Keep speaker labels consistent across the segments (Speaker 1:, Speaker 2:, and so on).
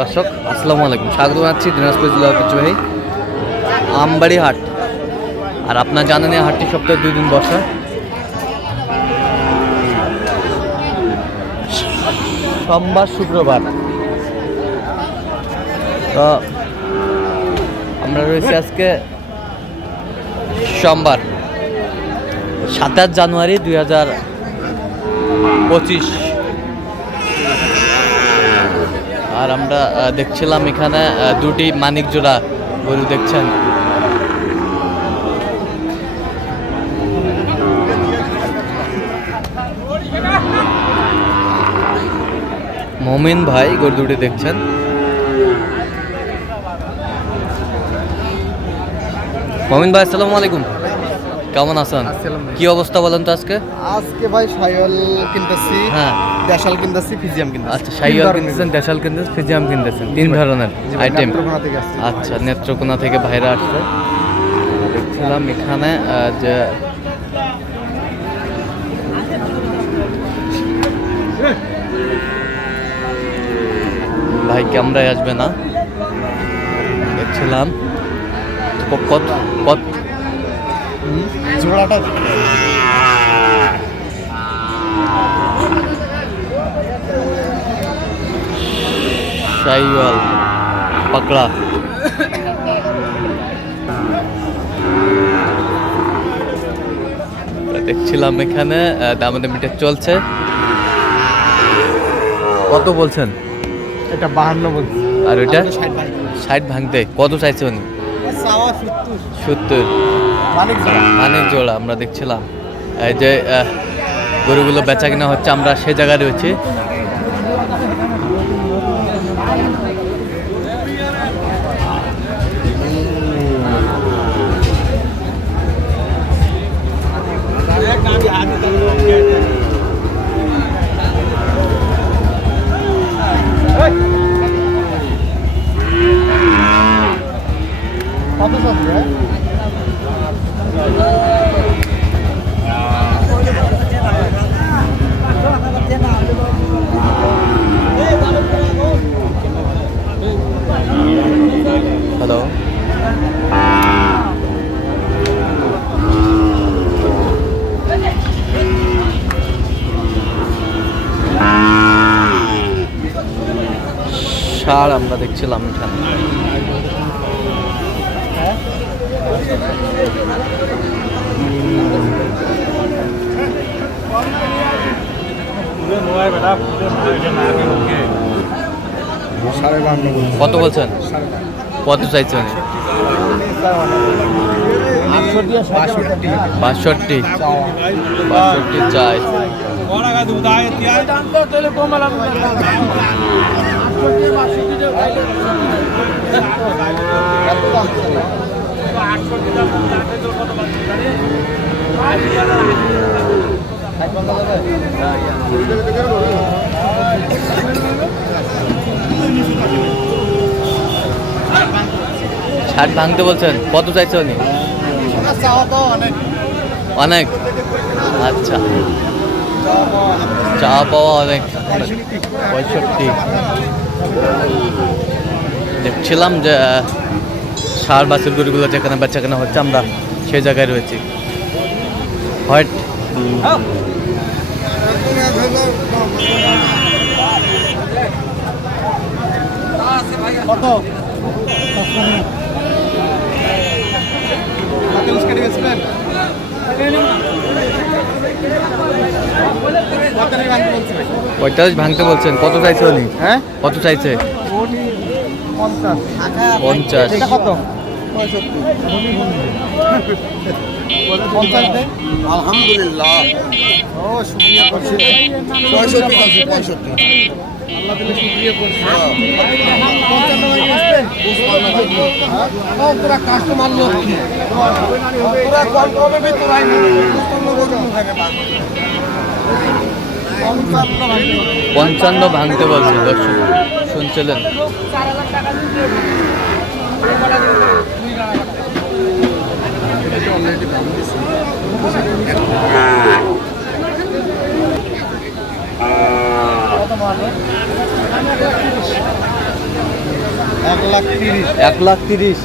Speaker 1: দর্শক, আসসালামু আলাইকুম। স্বাগত জানাচ্ছি দিনাজপুর জেলা ঐতিহ্যবাহী আমবাড়ি হাট। আর আপনার জানেন এই হাটটি সপ্তাহে দুই দিন বসে। সোমবার, শুক্রবার। তো আমরা রয়েছি আজকে সোমবার, সাতাশ জানুয়ারি দুই হাজার পঁচিশ। আর আমরা দেখছিলাম এখানে দুটি মানিক জোড়া গরু দেখছেন। মমিন ভাই গরু দুটি দেখছেন। মমিন ভাই, আসসালামু আলাইকুম। কেমন আছেন? কি অবস্থা বলেন তো আজকে?
Speaker 2: আজকে ভাই সাইওয়াল কিনতেছি
Speaker 1: হ্যাঁ।
Speaker 2: দেশাল কিনতেছি ফিজিয়াম কিনতেছি।
Speaker 1: আচ্ছা সাইয়াল কিনতেছেন দেশাল কিনতেছেন ফিজিয়াম কিনতেছেন তিন ধরনের আইটেম আচ্ছা নেত্রকোনা থেকে ভাইরা আসছে। দেখছিলাম এখানে যে ভাই ক্যামেরায় আসবে না। দেখছিলাম। কত কত
Speaker 2: জোড়াটা
Speaker 1: শাইওয়াল পাকড়া। দেখছিলাম এখানে দামাদামিটা চলছে। কত বলছেন?
Speaker 2: এটা বাহান্ন বলছি।
Speaker 1: আর ওইটা?
Speaker 2: আপনি ষাট
Speaker 1: ভাঙতে। কত চাইছে উনি?
Speaker 2: সত্তর। মানিক জোড়া?
Speaker 1: আমরা দেখছিলাম। এই যে গরুগুলো বেচা কিনা হচ্ছে আমরা সে জায়গায় রয়েছি। হ্যালো ষাড় আমরা দেখছিলাম এখানে।
Speaker 2: বলছি
Speaker 1: কত বলছেন? কত চাইছেন
Speaker 2: আটষট্টি বাষট্টি।
Speaker 1: বাষট্টি। চাই।
Speaker 2: ছিল। ষাট
Speaker 1: ভাঙতে বলছেন? কত চাইছে উনি?
Speaker 2: অনেক?
Speaker 1: আচ্ছা। চা পাওয়া অনেক। পঁয়ষট্টি। দেখছিলাম যে ষাড় বাছুর গরুগুলো যেখানে বেচা কেনা হচ্ছে, আমরা সেই জায়গায় রয়েছি। হোয়াইট?
Speaker 2: কত? পঁয়তাল্লিশ কেটে গেছিলেন
Speaker 1: ভাঙতে বলছেন। কত চাইছে উনি?
Speaker 2: হ্যাঁ?
Speaker 1: কত চাইছে?
Speaker 2: পঞ্চাশ। কত?
Speaker 3: আলহামদুলিল্লাহ।
Speaker 2: ও শুক্রিয়া করছি।
Speaker 3: পঁয়ষট্টি পঁয়ষট্টি।
Speaker 2: আল্লাহ দিলে শুক্রিয়া করছি। পঞ্চান্ন গেছে হ্যাঁ? কাস্টমার লোক পঞ্চান্ন ভাঙতে
Speaker 1: ভাঙতে দর্শক শুনছিলেন
Speaker 2: লাখ তিরিশ
Speaker 1: এক লাখ তিরিশ।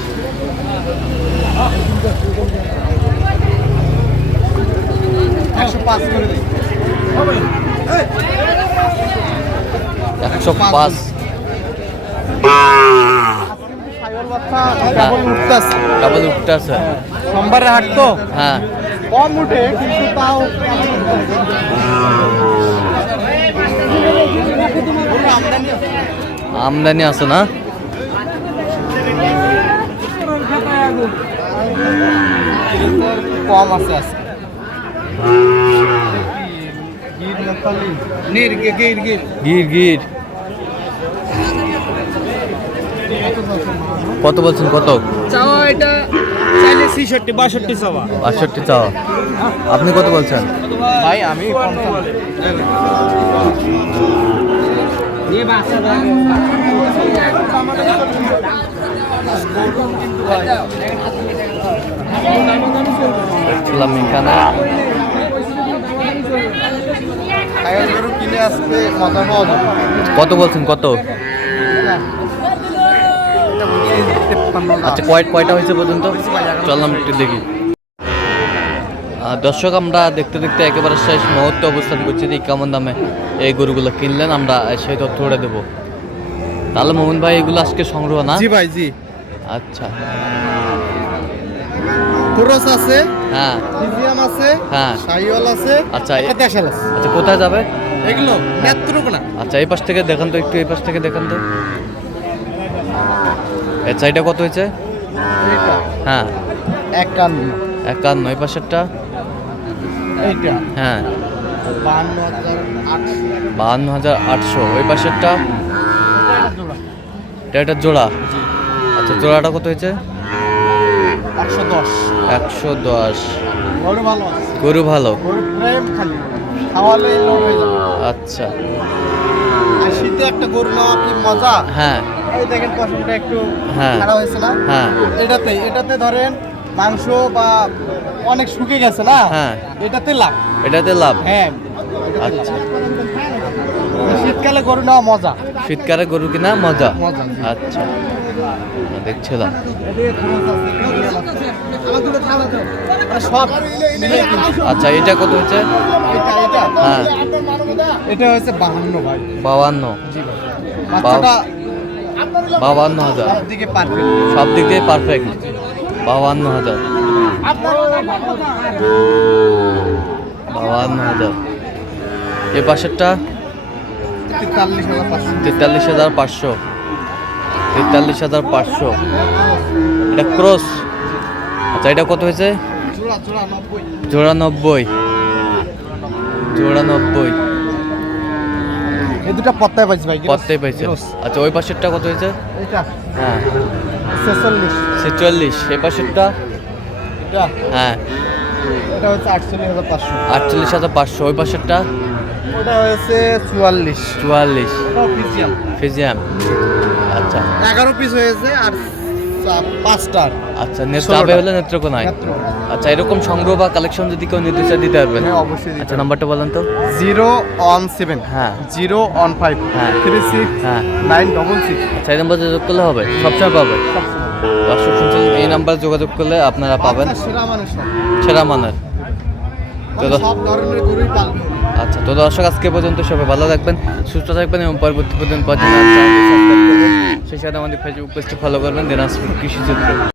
Speaker 2: একশো পাঁচ উঠতেছে।
Speaker 1: ডাবল উঠতে আছে
Speaker 2: সোমবারে হাট তো
Speaker 1: হ্যাঁ।
Speaker 2: কম উঠে কিন্তু তাও
Speaker 1: আমদানি আছে না?
Speaker 2: কম আছে আজকে। গির গির গির
Speaker 1: গির। গির কত বলছেন কত
Speaker 2: চাওয়া এটা চাইলে ছিষট্টি বাষট্টি চাওয়া।
Speaker 1: বাষট্টি চাওয়া। আপনি কত বলছেন?
Speaker 2: ভাই আমি
Speaker 1: কত বলছেন, কত? আচ্ছা কয় কয়টা হয়েছে পর্যন্ত? চললাম একটু দেখি। দর্শক, আমরা দেখতে দেখতে একেবারে শেষ মুহূর্তে অবস্থান করছি যে কেমন দামে এই গরুগুলো কিনলেন, আমরা সেই তথ্য উড়ে দেবো। তাহলে মোহন ভাই, এগুলো আজকে সংগ্রহ না?
Speaker 2: জি ভাই, জি।
Speaker 1: আচ্ছা।
Speaker 2: ক্রস আছে
Speaker 1: হ্যাঁ।
Speaker 2: ফিজিয়াম আছে
Speaker 1: হ্যাঁ।
Speaker 2: সাইওয়াল আছে
Speaker 1: আচ্ছা
Speaker 2: দেশাল আছে।
Speaker 1: আচ্ছা কোথায় যাবে?
Speaker 2: এগুলো নেত্রকোনা।
Speaker 1: আচ্ছা এই পাশ থেকে দেখান তো একটু এই পাশ থেকে দেখান তো। এর চাইটা কত হয়েছে? হ্যাঁ।
Speaker 2: একান্ন।
Speaker 1: একান্ন এই পাশেরটা?
Speaker 2: এইটা।
Speaker 1: হ্যাঁ। বাহান্ন হাজার আটশো। ওই পাশেরটা? এটা একটা জোড়া। আচ্ছা জোড়াটা কত হয়েছে?
Speaker 2: একশো দশ। গরু ভালো
Speaker 1: আচ্ছা।
Speaker 2: শীতে একটা গরু নেওয়া কি মজা?
Speaker 1: হ্যাঁ।
Speaker 2: এই দেখেন পশমটা একটু
Speaker 1: হ্যাঁ।
Speaker 2: খারাপ হয়েছে না?
Speaker 1: হ্যাঁ।
Speaker 2: এটাতে এটাতে ধরেন মাংস বা অনেক শুকে গেছে না?
Speaker 1: হ্যাঁ।
Speaker 2: এটাতে লাভ।
Speaker 1: এটাতে লাভ।
Speaker 2: হ্যাঁ।
Speaker 1: আচ্ছা।
Speaker 2: শীতকালে গরু নেওয়া মজা।
Speaker 1: শীতকালে গরু কিনা মজা। আচ্ছা। দেখছিলাম।
Speaker 2: সব
Speaker 1: আচ্ছা এটা কত
Speaker 2: এটা
Speaker 1: হ্যাঁ।
Speaker 2: এটা হচ্ছে বাহান্ন ভাই। বাচ্চাটা
Speaker 1: বাউান্ন হাজার।
Speaker 2: সব দিকে
Speaker 1: দিয়ে পারফেক্ট বাউান্ন হাজার। বাউান্ন হাজার। এ পাশেরটা?
Speaker 2: তেতাল্লিশ হাজার পাঁচশো।
Speaker 1: তেতাল্লিশ হাজার পাঁচশো। এটা ক্রস। আচ্ছা এটা কত হয়েছে?
Speaker 2: জোড়া জোড়া নব্বই।
Speaker 1: চৌরানব্বই চৌরানব্বই
Speaker 2: এই দুটা পত্তায় পাইছি ভাই
Speaker 1: পাইছে। আচ্ছা ওই পাশেরটা কত হয়েছে?
Speaker 2: এটা
Speaker 1: হ্যাঁ।
Speaker 2: ছেচল্লিশ।
Speaker 1: ছেচল্লিশ। এই পাশেরটা? হ্যাঁ।
Speaker 2: এটা হচ্ছে আটচল্লিশ হাজার পাঁচশো।
Speaker 1: আটচল্লিশ হাজার পাঁচশো। ওই পাশেরটা?
Speaker 2: ওটা হয়েছে চুয়াল্লিশ।
Speaker 1: চুয়াল্লিশ।
Speaker 2: পিজিয়াম
Speaker 1: ফিজিয়াম। আচ্ছা।
Speaker 2: এগারো পিস হয়েছে আর চা- পাঁচটা।
Speaker 1: আচ্ছা নেত্র
Speaker 2: ষোলোটা।
Speaker 1: যাবে হলে নেত্রকোনায়
Speaker 2: নেত্রকোনা।
Speaker 1: আচ্ছা এরকম সংগ্রহ বা কালেকশন যদি কেউ নিতে চায় দিতে পারবেন।
Speaker 2: হ্যাঁ অবশ্যই
Speaker 1: আচ্ছা নাম্বারটা বলেন তো।
Speaker 2: Zero one seven.
Speaker 1: হ্যাঁ।
Speaker 2: Zero one five.
Speaker 1: হ্যাঁ।
Speaker 2: থ্রি সিক্স
Speaker 1: হ্যাঁ।
Speaker 2: Nine double six.
Speaker 1: আচ্ছা এই নাম্বার যোগাযোগ করলে হবে? সবসময় পাবে? দর্শক শুনছেন এই নাম্বারে যোগাযোগ করলে আপনারা পাবেন।
Speaker 2: সেরা মানে সব।
Speaker 1: সেরা মানের। তো
Speaker 2: মানে সব ধরনের গরুই পালবে।
Speaker 1: আচ্ছা তো দর্শক, আজকে পর্যন্ত সবাই ভালো থাকবেন, সুস্থ থাকবেন এবং পরবর্তী পর্যন্ত সেই সাথে আমাদের ফেসবুক পেজটি ফলো করবেন, দিনাজপুর কৃষি চিত্র